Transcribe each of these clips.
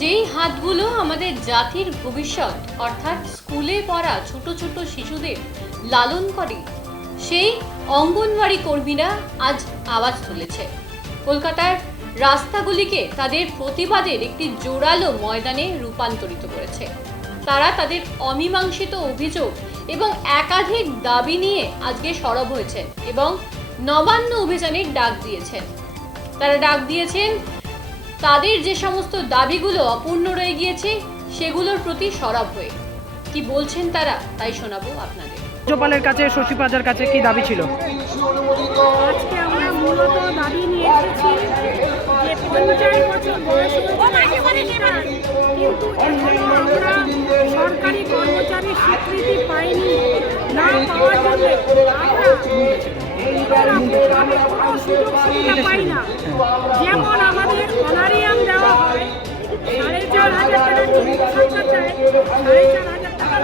যেই হাতগুলো আমাদের জাতির ভবিষ্যৎ অর্থাৎ স্কুলে পড়া ছোট ছোট শিশুদের লালন করে, সেই অঙ্গনওয়াড়ি কর্মীরা আজ আওয়াজ তুলেছে। কলকাতার রাস্তাগুলিকে তাদের প্রতিবাদের একটি জোরালো ময়দানে রূপান্তরিত করেছে। তারা তাদের অমীমাংসিত অভিযোগ এবং একাধিক দাবি নিয়ে আজকে সরব হয়েছেন এবং নবান্ন অভিযানের ডাক দিয়েছেন। তারা ডাক দিয়েছেন তাদের যে সমস্ত দাবিগুলো অপূর্ণ রয়ে গিয়েছে সেগুলোর প্রতি সরব হয়ে। কি বলছেন তারা তাই শোনাবো আপনাদের। রাজ্যপালের কাছে, শশী পাজার কাছে কি দাবি ছিল? আজকে আমরা মূলত দাবি নিয়ে এসেছি যে 50 বছর বয়স কিন্তু এখনো আমরা সরকারি কর্মচারীর স্বীকৃতি পাইনি। না পাওয়ার জন্য আমরা কোনো সুযোগ সুবিধা পাই না। যেমন আমাদের অনারিয়াম দেওয়া হয় 4,500 টাকা, সরকার দেয় 4,500 টাকা।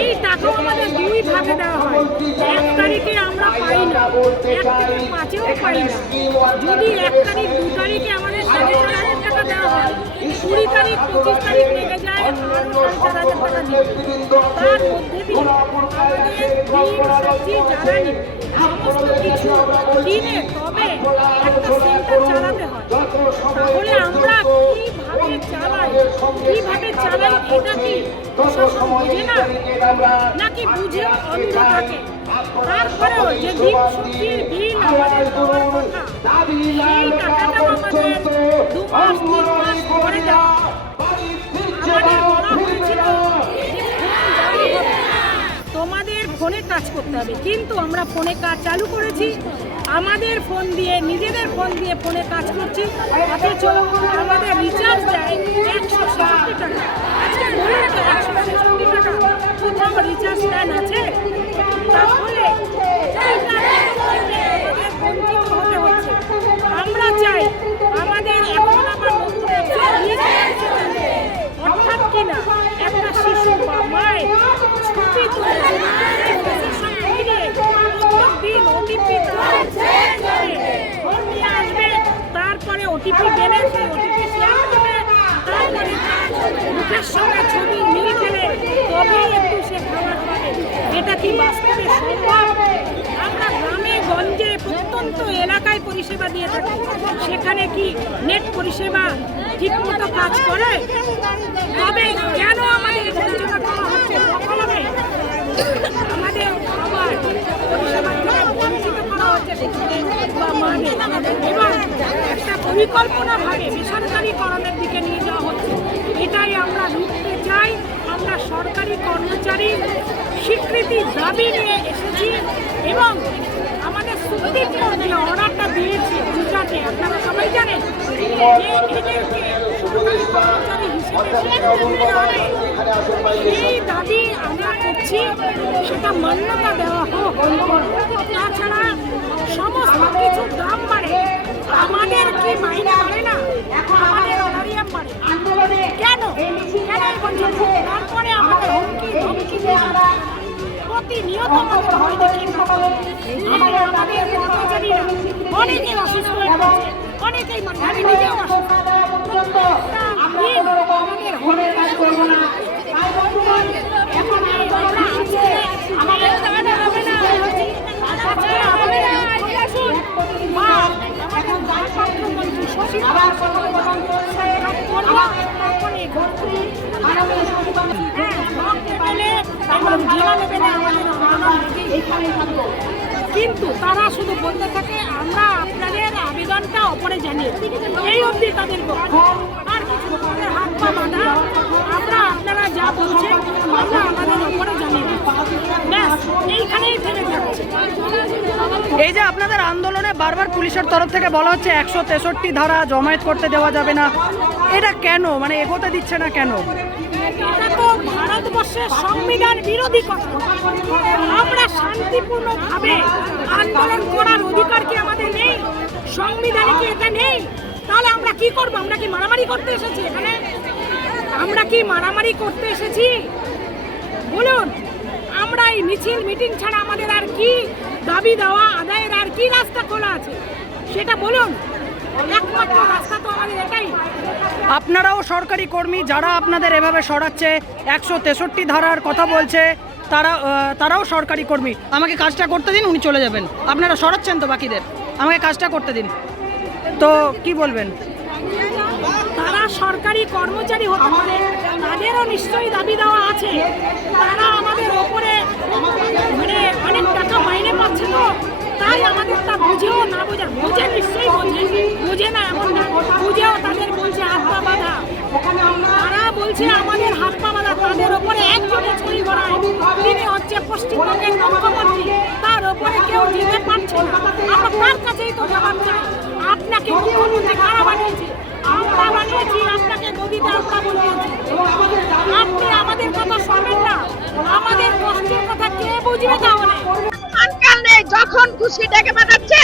এই টাকা আমাদের দুই ভাগে দেওয়া হয়। 1 তারিখে আমরা পাই না, 1 থেকে 5-এও পাই না। যদি 1 তারিখ 2 তারিখে আমাদের 4,500 টাকা দেওয়া হয়, 20 তারিখ 25 তারিখ লেগে যায় আরো 4,500 টাকা দিতে। তার মধ্যে দিয়ে আমাদের ডিম, সবজি, জ্বালানি সমস্ত কিছু কিনে তবে একটা সেন্টার চালাতে হয়। তাহলে আমরা কিভাবে চালাই এটা কি প্রশাসন বুঝে না, নাকি বুঝে অন্ধ থাকে? তারপরেও যে ডিম, সবজির বিল আমাদের দেওয়ার কথা, সেই টাকাটাও আমাদের 2 মাস 3 মাস পরে দেওয়া। আমাদের বলা হয়েছিল যে তোমাদের ফোনে কাজ করতে হবে, কিন্তু আমরা ফোনে কাজ চালু করেছি, আমাদের ফোন দিয়ে, নিজেদের ফোন দিয়ে ফোনে কাজ করছি, অথচ আমাদের রিচার্জ দেয় 166 টাকা। আজকে বলুন তো 166 টাকা কোথাও রিচার্জ প্ল্যান আছে? তাহলে আমাদের বঞ্চিত হতে হচ্ছে। আমরা চাই আমাদের এখন আবার নতুন অর্থাৎ কিনা একটা শিশু বা মায়ের ছুটি তুলে তারপরে ওটিপি গেলে সেই ওটিপি শেয়ার করবে, তারপরে মুখের সঙ্গে ছবি মিল গেলে তবেই একটু সে খাবার পাবে। এটা কি বাস্তবে সম্ভব? আমরা গ্রামে গঞ্জে প্রত্যন্ত এলাকায় পরিষেবা দিয়ে থাকি, সেখানে কি নেট পরিষেবা ঠিকমতো কাজ করে? তবে কেন আমাদের পরিষেবা করা হচ্ছে? আমাদের খাবার পরিষেবা থেকে বঞ্চিত করা হচ্ছে এবং একটা পরিকল্পনাভাবে বেসরকারিকরণের দিকে নিয়ে যাওয়া হচ্ছে। এটাই আমরা রুখতে চাই। আমরা সরকারি কর্মচারী স্বীকৃতির দাবি নিয়ে এসেছি এবং আমাদের সুপ্রিম কোর্ট যে অর্ডারটা দিয়েছে গুজরাটে, আপনারা সবাই জানেন যে এদেরকে সরকারি কর্মচারী হিসেবে এই দাবি আমরা করছি, সেটা মান্যতা দেওয়া হোক। তাছাড়া সমস্ত কিছুর দাম বাড়ে, আমাদের কি মাইনে বাড়ে না? আমাদের অনারিয়াম বাড়ে কেন? তারপরে আমাদের হুমকি ধমকি প্রতিনিয়ত আমাদের ভয় দেখিয়ে আমাদের কর্মচারীরা অনেকেই অসুস্থ হয়ে পড়ছে, অনেকেই আমি নিজেও অসুস্থ। আমাদের হলে কাজ করবো না, এখন আমাদের কিন্তু তারা শুধু বলতে থাকে আমরা আপনাদের আবেদনটা অপরে জানিয়ে, এই অবধি তাদের আর কিছু হাত পা বাঁধা, আমরা আপনারা যা বলছেন আমরা আমাদের অপরে জানিয়ে ব্যাস এইখানেই ফেলে যাচ্ছে। এই যে আপনাদের আন্দোলনে বারবার পুলিশের তরফ থেকে বলা হচ্ছে 163 ধারা জমায়েত করতে দেওয়া যাবে না, এটা কেন? মানে এগোতে দিচ্ছে না কেন? এটা তো ভারতবর্ষের সংবিধান বিরোধী কথা। আমরা শান্তিপূর্ণভাবে আন্দোলন করার অধিকার কি আমাদের নেই? সংবিধানে কি এটা নেই? তাহলে আমরা কি করব? আমরা কি মারামারি করতে এসেছি এখানে? আমরা কি মারামারি করতে এসেছি? বলুন, আমরা এই মিছিল মিটিং ছাড়া আমাদের আর কি দাবি দেওয়া আদায়ের আর কি রাস্তা খোলা আছে সেটা বলুন। একমাত্র রাস্তা তো আমাদের এটাই। আপনারাও সরকারি কর্মী, যারা আপনাদের এভাবে সরাচ্ছে, 163 ধারার কথা বলছে, তারাও সরকারি কর্মী। আমাকে কাজটা করতে দিন, উনি চলে যাবেন। আপনারা সরাচ্ছেন তো বাকিদের, আমাকে কাজটা করতে দিন। তো কি বলবেন? তারা সরকারি কর্মচারী হতে পারে, তাদেরও নিশ্চয়ই দাবি দেওয়া আছে। তারা আমাদের ওপরে মানে অনেক টাকা মাইনে পাচ্ছে, তো তাই আমাদের তা বুঝেও না বোঝা, বুঝে নিশ্চয়ই বুঝে না এমন না, বুঝেও তাদের বলছে হাত পা বাঁধা। তারা বলছে আমাদের হাত পা বাঁধা, তাদের ওপরে একজনে ছড়ি ঘোরায়, তিনি হচ্ছে পশ্চিমবঙ্গের মুখ্যমন্ত্রী, তার ওপরে কেউ যেতে পারছে না। আমরা তার কাছেই তো জবাব চাই, আপনাকে মুখ্যমন্ত্রী কারা বানিয়েছে? আমরা বানিয়েছি, আপনাকে গদিতে আমরা বসিয়েছি। আপনি আমাদের কথা শোনেন না, আমাদের কষ্টের কথা কে বুঝবে তাহলে? আনকাল নেই, যখন খুশি ডেকে পাঠাচ্ছে,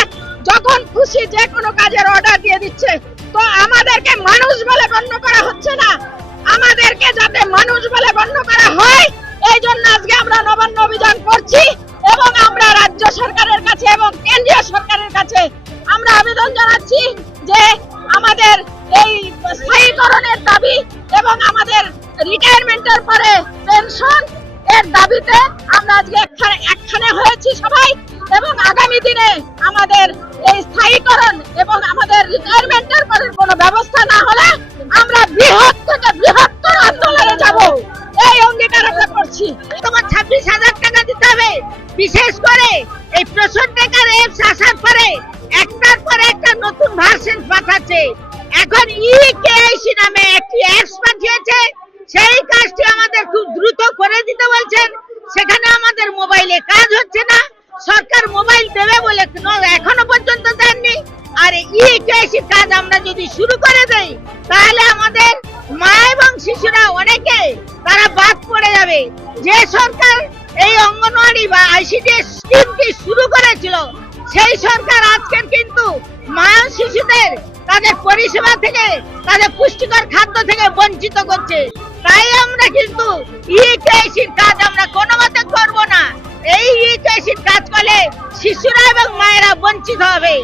যখন খুশি যে কোনো কাজের অর্ডার দিয়ে দিচ্ছে। তো আমাদেরকে মানুষ বলে গণ্য করা হচ্ছে না। আমাদেরকে যাতে মানুষ বলে গণ্য করা হয়, এই জন্য আজকে আমরা নবান্ন অভিযান করছি এবং আমরা রাজ্য সরকারের কাছে এবং কেন্দ্রীয় সরকারের কাছে আমরা আবেদন জানাচ্ছি যে আমাদের এই স্থায়ীকরণের দাবি এবং আমাদের রিটায়ারমেন্টের পরে পেনশন এর দাবিতে আমরা আজকে একখানে হয়েছি সবাই, এবং আগামী দিনে আমাদের এই স্থায়ীকরণ এবং আমাদের রিটায়ারমেন্টের পরে কোনো ব্যবস্থা না হলে আমরা বৃহৎ থেকে বৃহত্তর আন্দোলনে যাব, এই অঙ্গীকার আমরা করছি। তোমার 26,000 টাকা দিতে হবে। বিশেষ করে এই প্রশ্ন টেকার অ্যাপস আসার পরে একটার পর একটা নতুন ভার্সন পাঠাচ্ছে। এখন ইকেআইসি নামে একটি অ্যাপস পাঠিয়েছে, সেই কাজটি আমাদের খুব দ্রুত করে দিতে বলছেন। সেখানে আমাদের মোবাইলে কাজ হচ্ছে না, সরকার মোবাইল দেবে বলে এখনো পর্যন্ত দেননি। আর ইকেআইসি কাজ আমরা যদি শুরু করে দেই, তাহলে আমাদের মা এবং শিশুরা অনেকে তারা বাদ পড়ে যাবে। যে সরকার এই অঙ্গনওয়াড়ি বা আইসিডি স্কিমটি শুরু করেছিল, সেই সরকার আজকে কিন্তু মা শিশুদের তাদের পরিষেবা থেকে, তাদের পুষ্টিকর খাদ্য থেকে বঞ্চিত করছে। তাই আমরা কিন্তু ইকেআইসির কাজ আমরা কোনো মতে করবো না। এই ইকেআইসির কাজ করলে শিশুরা এবং মায়েরা বঞ্চিত হবে।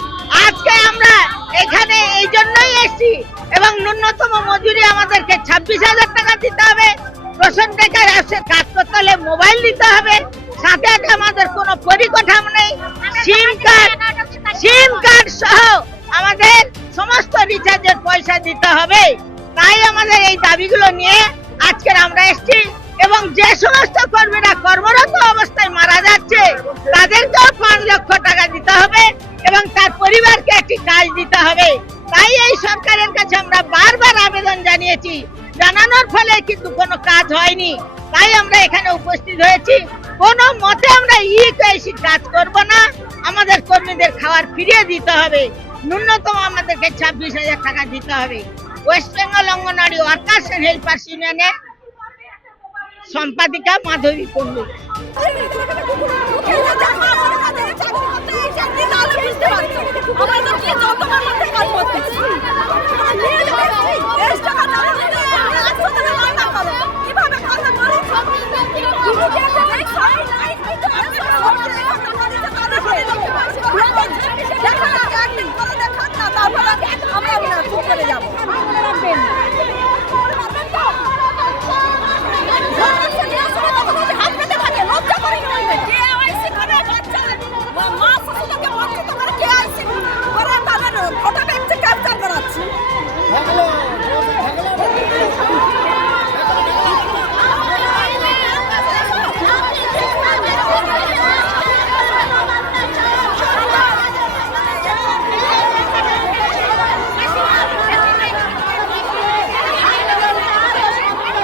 আজকে আমরা এখানে এই জন্যই এসেছি, এবং ন্যূনতম মজুরি আমাদেরকে 26,000 টাকা দিতে হবে। প্রশ্ন টেকার অ্যাপসের কাজ করতে হলে মোবাইল দিতে হবে, সাথে আমাদের কোনো পরিকাঠামো নেই। সিম কার্ড সহ আমাদের সমস্ত রিচার্জের পয়সা দিতে হবে। তাই আমাদের এই দাবিগুলো নিয়ে আজকের আমরা এসেছি, এবং যে সমস্ত কর্মীরা কর্মরত অবস্থায় মারা যাচ্ছে তাদেরকেও 5 লক্ষ টাকা দিতে হবে এবং তার পরিবারকে একটি কাজ দিতে হবে। তাই এই সরকারের কাছে আমরা বারবার আবেদন জানিয়েছি, জানানোর ফলে কিন্তু কোনো কাজ হয়নি। তাই আমরা এখানে উপস্থিত হয়েছি। কোনো মতে আমরা ইকেআইসি কাজ করব না, আমাদের কর্মীদের খাবার ফিরিয়ে দিতে হবে। ন্যূনতম আমাদেরকে 26,000 টাকা দিতে হবে। West Bengal anganwadi workers and helpers ইউনিয়নের সম্পাদিকা মাধবী কুন্ডু। আমরা তো কি যত মানুষ কাজ করতেছি